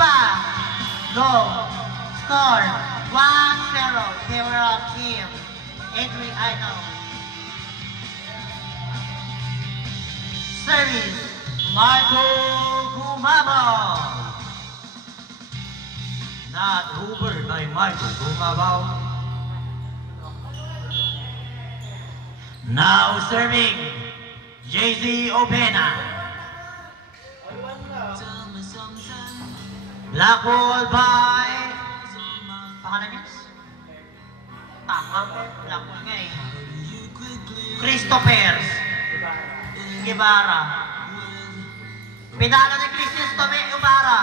pa. Go. Score. 1-0. Favor of team. Adriano. Service. Marco Gumabaw. Not over by Marco Gumabaw. Now serving. JZ Opena. Black ball by... Pangalan niya? Tama. Black ball nga eh. Christopher Guevara. Pinalo ni Christopher Guevara.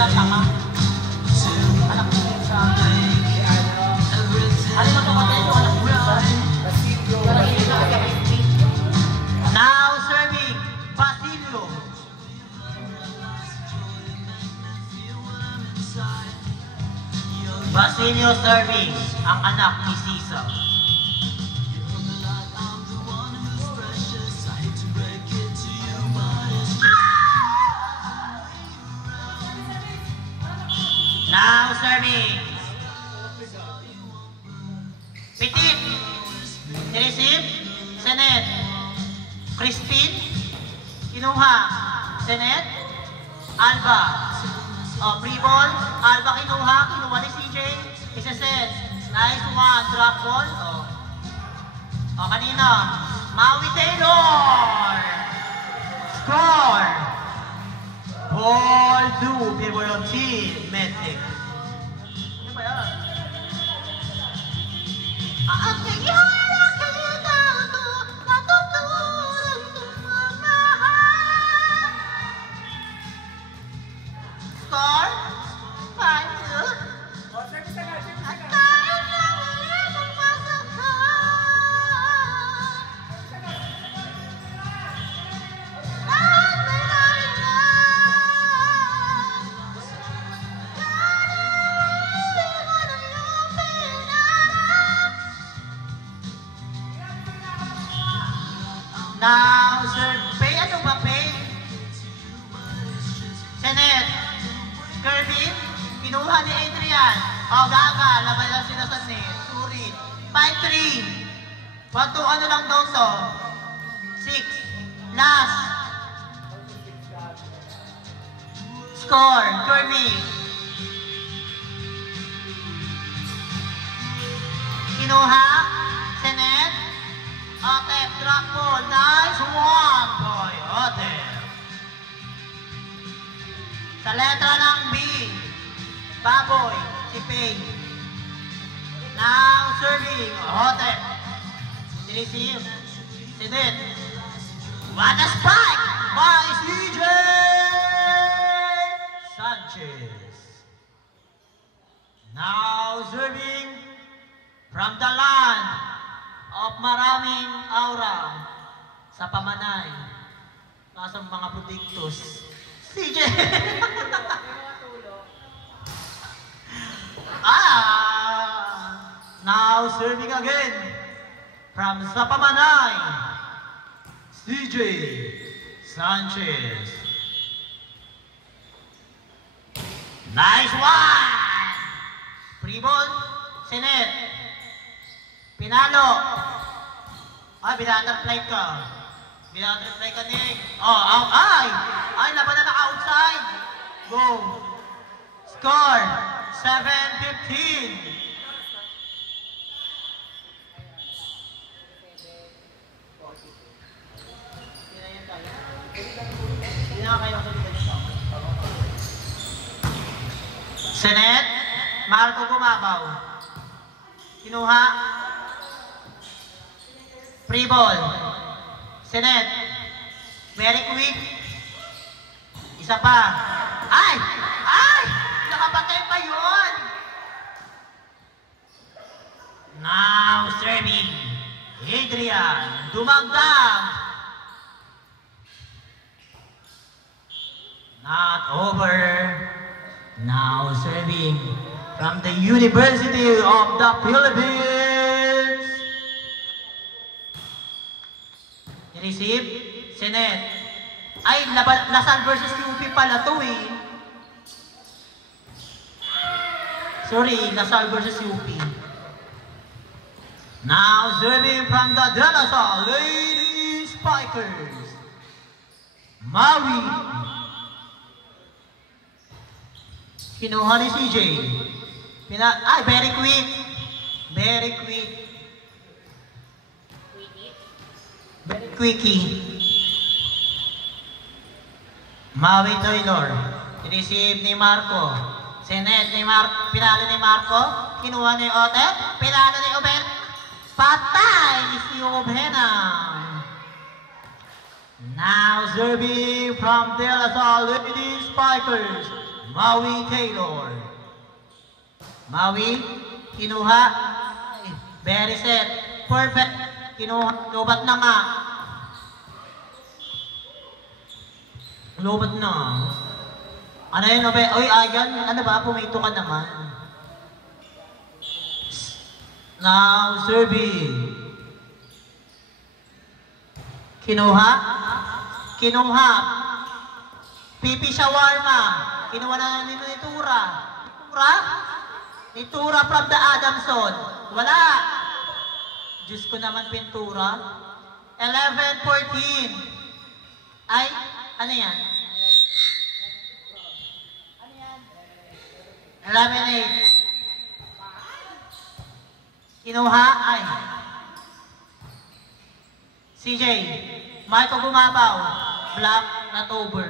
Tama. Anak ko sa now serving Basilio. Basilio serving ang anak ni Sisa. Now serving. Petit. Receive. Senet. Crispin. Kinuha. Senet. Alba. Free ball. Alba kinuha. Kinuha ni CJ. Isa-set. Nice one. Drop ball. Kanina. Maui Taylor. Score. Ball 2, favor of team, Metric. Ano ba yan? Score? 5-2. Now, sir, pay ano ba, pay? Senet, Kirby, kinuha ni Adrian. Gaga, laban lang sila sa net. Surit. 5-3. 1-2, ano lang daw so? 6. Last. Score, Kirby. Kinuha, Senet. Otep, drop ball. Nice one, boy. Otep. Sa letra ng B, Baboy, si Pay. Now serving, Otep. Receive, Sinet. What a spike by CJ Sanchez. Now serving from the land of maraming aura sa Pamanay. Kasang mga produktos. CJ! Now serving again from sa Pamanay. CJ Sanchez. Nice one! Free ball, Senet. Pinalo. Binaterfly ka. Binaterfly ka, Nick. Ay, laban na naka-outside. Go. Score. 7-15. Senet. Marco Gumabaw. Kinuha. Free ball. Senet. Very quick. Isa pa. Ay! Nakapatay pa yun! Now serving. Adrian. Dumagdag. Not over. Now serving from the University of the Philippines. Receive, Senate. Ay, Lasal versus UP pala to eh. Sorry, Lasal versus UP. Now serving from the De La Salle Lady Spikers, Maui. Kinuha ni CJ. Ay, very quick. Very quick. Very quickie. Maui Taylor. Receive ni Marco. Senet ni Marco. Pinalo ni Marco. Kinuha ni Ote. Pinalo ni Oben. Patay si Obena. Now serving from De La Salle Lady Spikers, Maui Taylor. Maui, kinuha. Very set. Perfect. Kinuha. Lobat na nga. Lobat na. Ano yun, Obe? Oy, ayan. Ano ba? Pumito ka naman. Now serving. Kinuha. Kinuha. Pipi Shawarma. Kinuha na ni Tura. Tura? Ni Tura from the Adamson. Wala. Diyos ko naman pintura. 11-14. Ay, ano yan? Ano yan? 11-8. Kinuha, ay. CJ, Michael Gumabaw, black, not over.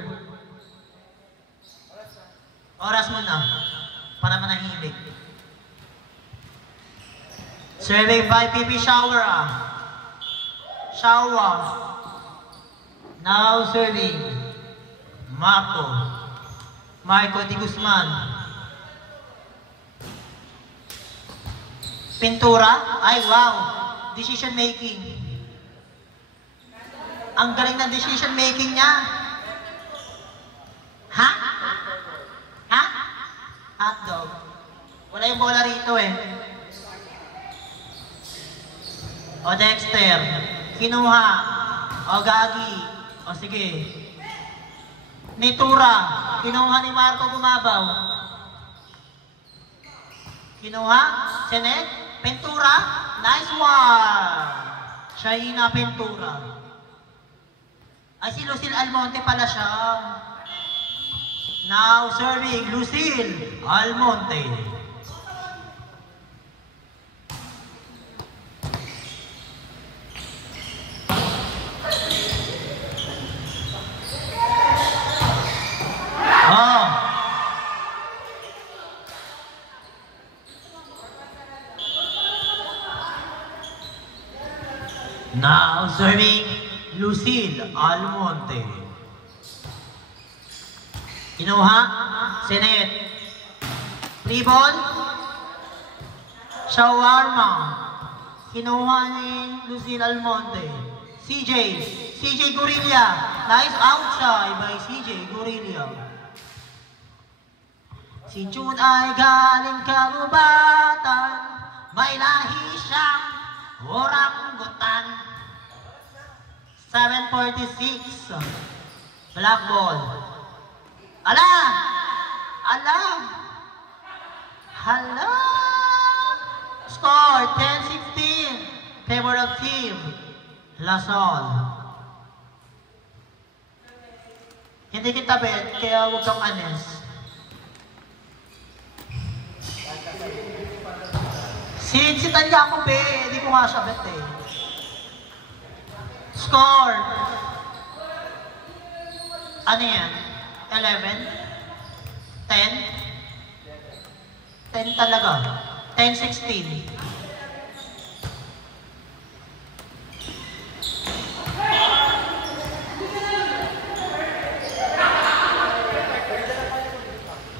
Oras mo na, para manahimik. Serving by PP Shower. Shower. Now serving, Marco Di Guzman. Pintura? Ay, wow. Decision making. Ang galing ng decision making niya. Ha? Ha? Hotdog. Wala yung bola rito eh. O Dexter. Kinuha. O Gagi. O sige. Nitura. Kinuha ni Marco Gumabaw. Kinuha. Senet. Pintura. Nice one. Shaina Pintura. Ay, si Lucille Almonte pala siya. Now serving Lucille Almonte. Oh. Now serving Lucille Almonte. Kinuha. Senet. Free ball. Shawarma. Kinuha ni Lucille Almonte. CJ Gorilla. Nice outside by CJ Gorilla. Si June ay galing kagubatan. May lahi siyang oranggutan. 7:46. Black ball. Ala! Hala! Score 10-16. Favor of team Lasal. Hindi kita bet, kaya huwag kang anes. Sinsitan niya ako be, hindi ko nga siya bet eh. Score. Ano yan? 11? 10? 10 talaga. 10-16.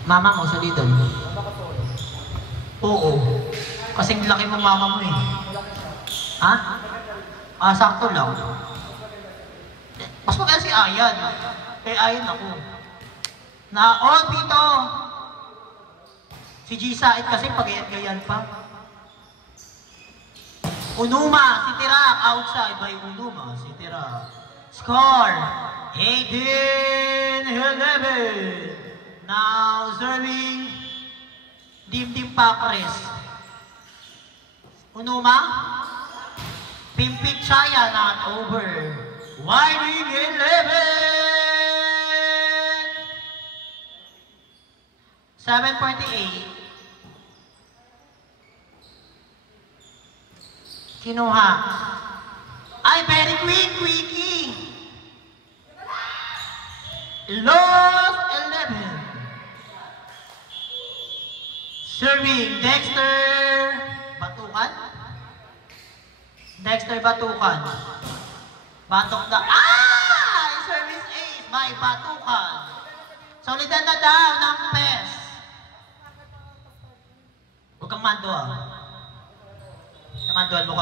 Mama mo, solidon. Oo. Kasing laki mo mama mo eh. Ha? Ah, sakto lang. Mas maganda si Ayan. Kay Ayan ako. Na all pito. Si G Said kasi pagayan-gayan pa. Unuma, si Tirak, outside by Unuma, si Tirak. Score, 18-11. Now serving, Dimdim Papres. Unuma, Pimpik Chaya, not over. Winding 11. 7:48. Kinuha. Ay, very quick, quickie. Lost 11. Serving, Dexter Batukan. Dexter Batukan. Batok na. Ah! Service ace by Batukan. Solidan na daw ng PES. Huwag kang mando ah. Namanduan mo ka.